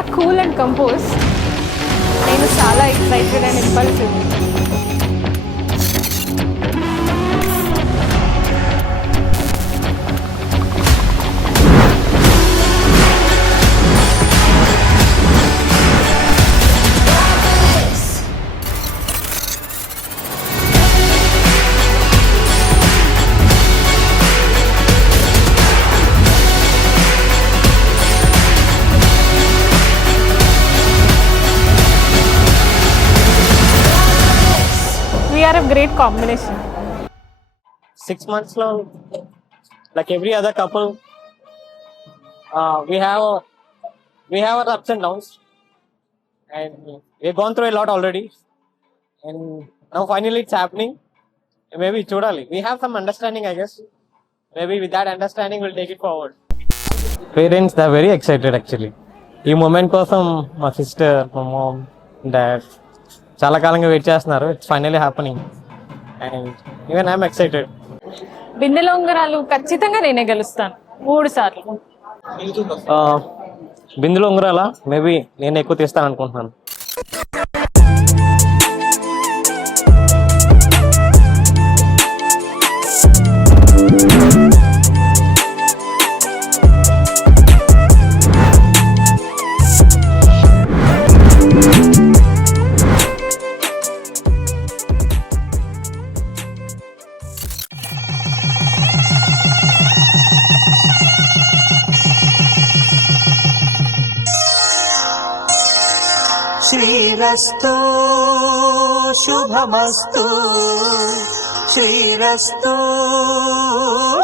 చాలా cool and compose. నేను చాలా excited and impulsive. We are a great combination. 6 months long, like every other couple, we have our ups and downs, and we've gone through a lot already, and now finally it's happening. Maybe chudali, we have some understanding, I guess. Maybe with that understanding we'll take it forward. Parents, they're very excited actually. ఈ moment కోసం మా sister, మా ma'am, dad చాలా కాలంగా wait చేస్తున్నారు. It's finally happening and even I'm excited. బిందెలో ఉంగరాలు ఖచ్చితంగా నేనే గెలుస్తాను 3 సార్లు. బిందులో ఉంగరాలా మేబీ నేను ఎక్కువ తీస్తాను అనుకుంటున్నాను. శ్రీరస్తు శుభమస్తు, శ్రీరస్తు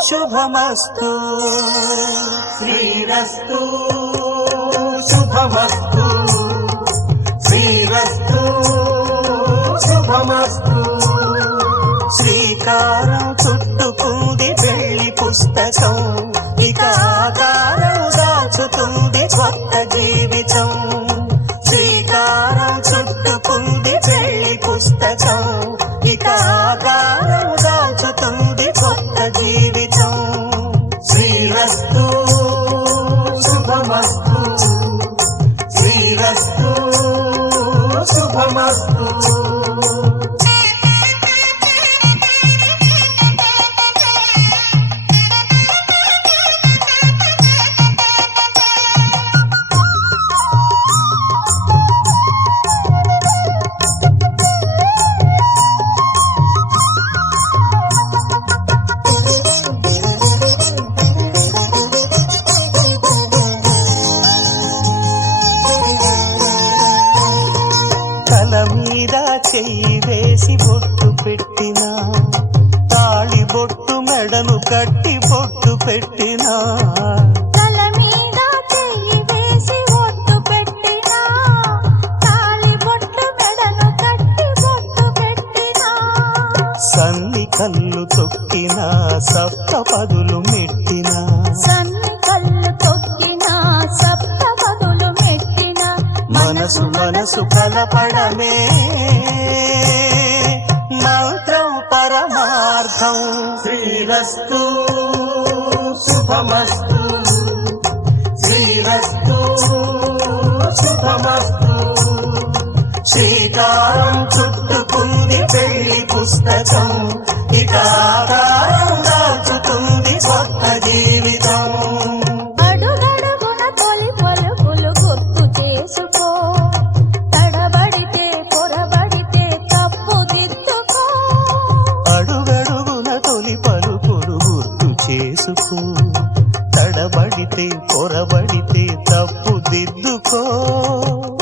శుభమస్తు, శ్రీరస్తు శుభమస్తు, శ్రీరస్తు శుభమస్తు. శ్రీకారం చుట్టుకుంది పెళ్లి పుస్తకం, ఇక ఆకారం దాచుతుంది కొత్త జీవితం. శ్రీకారం చుట్టుకుంది పెళ్లి పుస్తకం, ఇక ఆకారం దాచుతుంది కొత్త జీవితం. శ్రీరస్తు శుభమస్తు, శ్రీరస్తు శుభమస్తు. చెయ్యి వేసి బొట్టు పెట్టినా, తాళి బొట్టు మెడను కట్టి బొట్టు పెట్టినా, తల మీద చెయ్యి వేసి బొట్టు పెట్టినా, తాళి బొట్టు మెడను కట్టి బొట్టు పెట్టినా, సన్ని కళ్ళు తొక్కినా సప్త పదులు మెట్టినా, సన్ని కళ్ళు తొక్కినా సప్త పదులు మెట్టినా, మనసు మనసు కలపడమే మంత్రం పరమార్థం. శ్రీరస్తు శుభమస్తు, శ్రీరస్తు శుభమస్తు. శ్రీకారం చుట్టుకుంది పెళ్లి పుస్తకం, ఇక ఆకారం దాచుతుంది కొత్త జీవితం. అడుగడుగున తొలి పలుకులు గుర్తు చేసుకో, తడబడితే పొరబడితే తప్పు దిద్దుకో. అడుగడుగున తొలి పలుకులు గుర్తు చేసుకో, తడబడితే పొరబడితే తప్పు దిద్దుకో.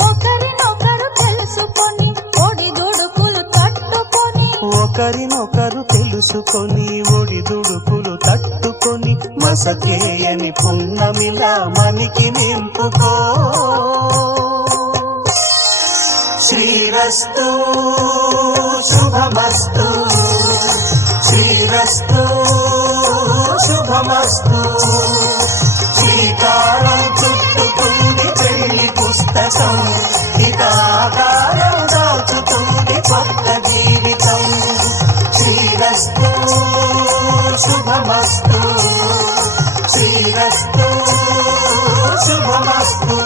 ఒకరినొకరు తెలుసుకొని ఒడిదుడుకులు తట్టుకొని, ఒకరినొకరు తెలుసుకొని ఒడిదుడుకులు తట్టుకొని, మసకేయని పున్నమిలా మనికి నింపుకో. శ్రీరస్తు శుభమస్తు, శ్రీరస్తు శుభమస్తు. శ్రీకారం చుట్టుకుంది పెళ్లి పుస్తకం, ఇక ఆకారం దాచుతుంది కొత్త జీవితం. శ్రీరస్తు శుభమస్తు, శ్రీరస్తు శుభమస్తు.